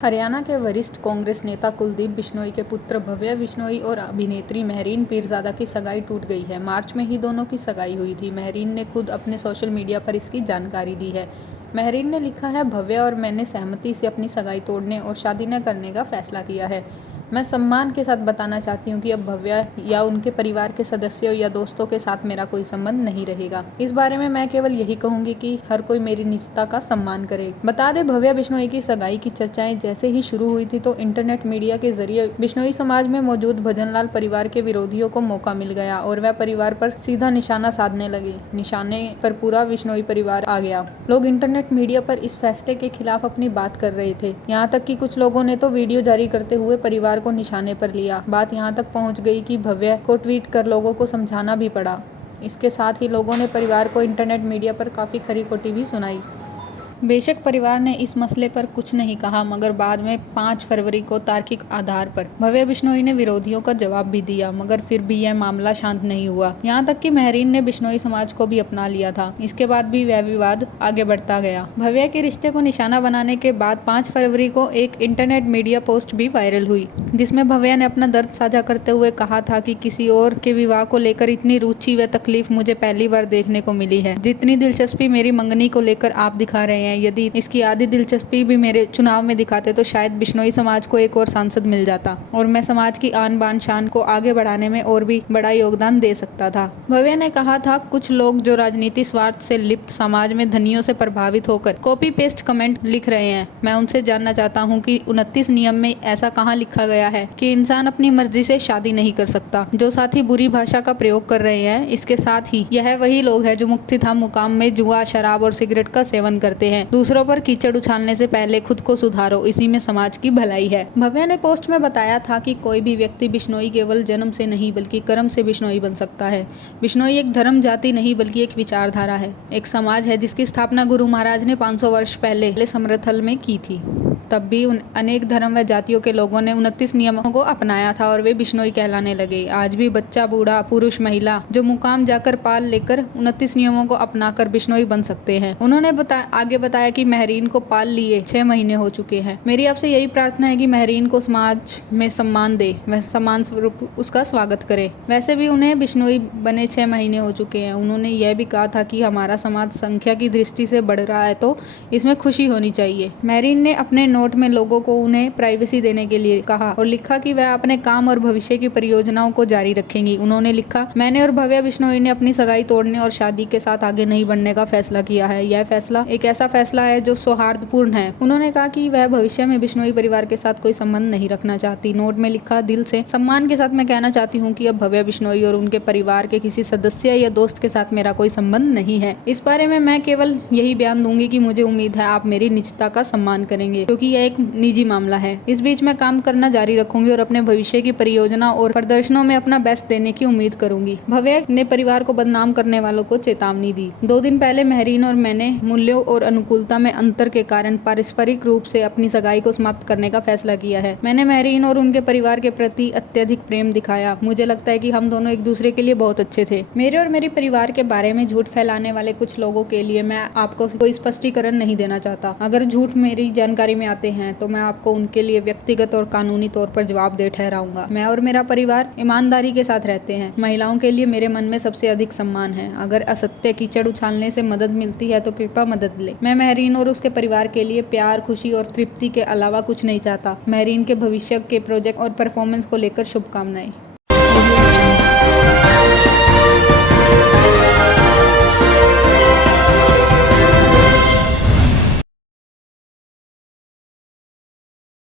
हरियाणा के वरिष्ठ कांग्रेस नेता कुलदीप बिश्नोई के पुत्र भव्या बिश्नोई और अभिनेत्री महरीन पीरजादा की सगाई टूट गई है। मार्च में ही दोनों की सगाई हुई थी। महरीन ने खुद अपने सोशल मीडिया पर इसकी जानकारी दी है। महरीन ने लिखा है, भव्या और मैंने सहमति से अपनी सगाई तोड़ने और शादी न करने का फैसला किया है। मैं सम्मान के साथ बताना चाहती हूँ कि अब भव्या या उनके परिवार के सदस्यों या दोस्तों के साथ मेरा कोई संबंध नहीं रहेगा। इस बारे में मैं केवल यही कहूंगी कि हर कोई मेरी निजता का सम्मान करे। बता दें, भव्या बिश्नोई की सगाई की चर्चाएं जैसे ही शुरू हुई थी तो इंटरनेट मीडिया के जरिए बिश्नोई समाज में मौजूद भजनलाल परिवार के विरोधियों को मौका मिल गया और वह परिवार पर सीधा निशाना साधने लगे। निशाने पर पूरा बिश्नोई परिवार आ गया। लोग इंटरनेट मीडिया पर इस फैसले के खिलाफ अपनी बात कर रहे थे। यहाँ तक कि कुछ लोगों ने तो वीडियो जारी करते हुए परिवार को निशाने पर लिया। बात यहाँ तक पहुँच गई कि भव्या को ट्वीट कर लोगों को समझाना भी पड़ा। इसके साथ ही लोगों ने परिवार को इंटरनेट मीडिया पर काफ़ी खरी खोटी भी सुनाई। बेशक परिवार ने इस मसले पर कुछ नहीं कहा, मगर बाद में 5 फरवरी को तार्किक आधार पर भव्या बिश्नोई ने विरोधियों का जवाब भी दिया, मगर फिर भी यह मामला शांत नहीं हुआ। यहाँ तक कि महरीन ने बिश्नोई समाज को भी अपना लिया था। इसके बाद भी वह विवाद आगे बढ़ता गया। भव्या के रिश्ते को निशाना बनाने के बाद 5 फरवरी को एक इंटरनेट मीडिया पोस्ट भी वायरल हुई, जिसमें भव्या ने अपना दर्द साझा करते हुए कहा था कि किसी और के विवाह को लेकर इतनी रुचि व तकलीफ मुझे पहली बार देखने को मिली है। जितनी दिलचस्पी मेरी मंगनी को लेकर आप दिखा रहे हैं, यदि इसकी आधी दिलचस्पी भी मेरे चुनाव में दिखाते तो शायद बिश्नोई समाज को एक और सांसद मिल जाता और मैं समाज की आन बान शान को आगे बढ़ाने में और भी बड़ा योगदान दे सकता था। भव्या ने कहा था, कुछ लोग जो राजनीति स्वार्थ से लिप्त समाज में धनियों से प्रभावित होकर कॉपी पेस्ट कमेंट लिख रहे हैं। मैं उनसे जानना चाहता हूँ कि 29 नियम में ऐसा कहाँ लिखा गया है कि इंसान अपनी मर्जी से शादी नहीं कर सकता। जो साथी बुरी भाषा का प्रयोग कर रहे हैं, इसके साथ ही यह वही लोग हैं जो मुक्तिधाम मुकाम में जुआ, शराब और सिगरेट का सेवन करते हैं। दूसरों पर कीचड़ उछालने से पहले खुद को सुधारो, इसी में समाज की भलाई है। भव्या ने पोस्ट में बताया था कि कोई भी व्यक्ति बिश्नोई केवल जन्म से नहीं बल्कि कर्म से बिश्नोई बन सकता है। बिश्नोई एक धर्म जाति नहीं बल्कि एक विचारधारा है, एक समाज है जिसकी स्थापना गुरु महाराज ने 500 वर्ष पहले समरथल में की थी। तब भी अनेक धर्म व जातियों के लोगों ने 29 नियमों को अपनाया था और वे बिश्नोई कहलाने लगे। आज भी बच्चा, बूढ़ा, पुरुष, महिला जो मुकाम जाकर पाल लेकर 29 नियमों को अपनाकर बिश्नोई बन सकते हैं। उन्होंने आगे बताया कि महरीन को पाल लिए 6 महीने हो चुके हैं। मेरी आपसे यही प्रार्थना है कि महरीन को समाज में सम्मान दे, वह सम्मान स्वरूप उसका स्वागत करे। वैसे भी उन्हें बिश्नोई बने 6 महीने हो चुके हैं। उन्होंने यह भी कहा था कि हमारा समाज संख्या की दृष्टि से बढ़ रहा है तो इसमें खुशी होनी चाहिए। महरीन ने अपने नोट में लोगों को उन्हें प्राइवेसी देने के लिए कहा और लिखा कि वह अपने काम और भविष्य की परियोजनाओं को जारी रखेंगी। उन्होंने लिखा, मैंने और भव्या बिश्नोई ने अपनी सगाई तोड़ने और शादी के साथ आगे नहीं बढ़ने का फैसला किया है। यह फैसला एक ऐसा फैसला है जो सौहार्दपूर्ण है। उन्होंने कहा कि वह भविष्य में बिश्नोई परिवार के साथ कोई संबंध नहीं रखना चाहती। नोट में लिखा, दिल से सम्मान के साथ मैं कहना चाहती हूँ कि अब भव्या बिश्नोई और उनके परिवार के किसी सदस्य या दोस्त के साथ मेरा कोई संबंध नहीं है। इस बारे में मैं केवल यही बयान दूंगी कि मुझे उम्मीद है आप मेरी निजता का सम्मान करेंगे, क्योंकि यह एक निजी मामला है। इस बीच मैं काम करना जारी रखूंगी और अपने भविष्य की परियोजना और प्रदर्शनों में अपना बेस्ट देने की उम्मीद करूंगी। भव्या ने परिवार को बदनाम करने वालों को चेतावनी दी। 2 दिन पहले महरीन और मैंने मूल्यों और अनुकूलता में अंतर के कारण पारस्परिक रूप से अपनी सगाई को समाप्त करने का फैसला किया है। मैंने महरीन और उनके परिवार के प्रति अत्यधिक प्रेम दिखाया। मुझे लगता है कि हम दोनों एक दूसरे के लिए बहुत अच्छे थे। मेरे और मेरे परिवार के बारे में झूठ फैलाने वाले कुछ लोगों के लिए मैं आपको कोई स्पष्टीकरण नहीं देना चाहता। अगर झूठ मेरी जानकारी में आते हैं तो मैं आपको उनके लिए व्यक्तिगत और कानूनी तौर पर जवाबदेह ठहराऊंगा। मैं और मेरा परिवार ईमानदारी के साथ रहते हैं। महिलाओं के लिए मेरे मन में सबसे अधिक सम्मान है। अगर असत्य, कीचड़ उछालने से मदद मिलती है तो कृपया मदद ले। मैं महरीन और उसके परिवार के लिए प्यार, खुशी और तृप्ति के अलावा कुछ नहीं चाहता। महरीन के भविष्य के प्रोजेक्ट और परफॉर्मेंस को लेकर शुभकामनाएं।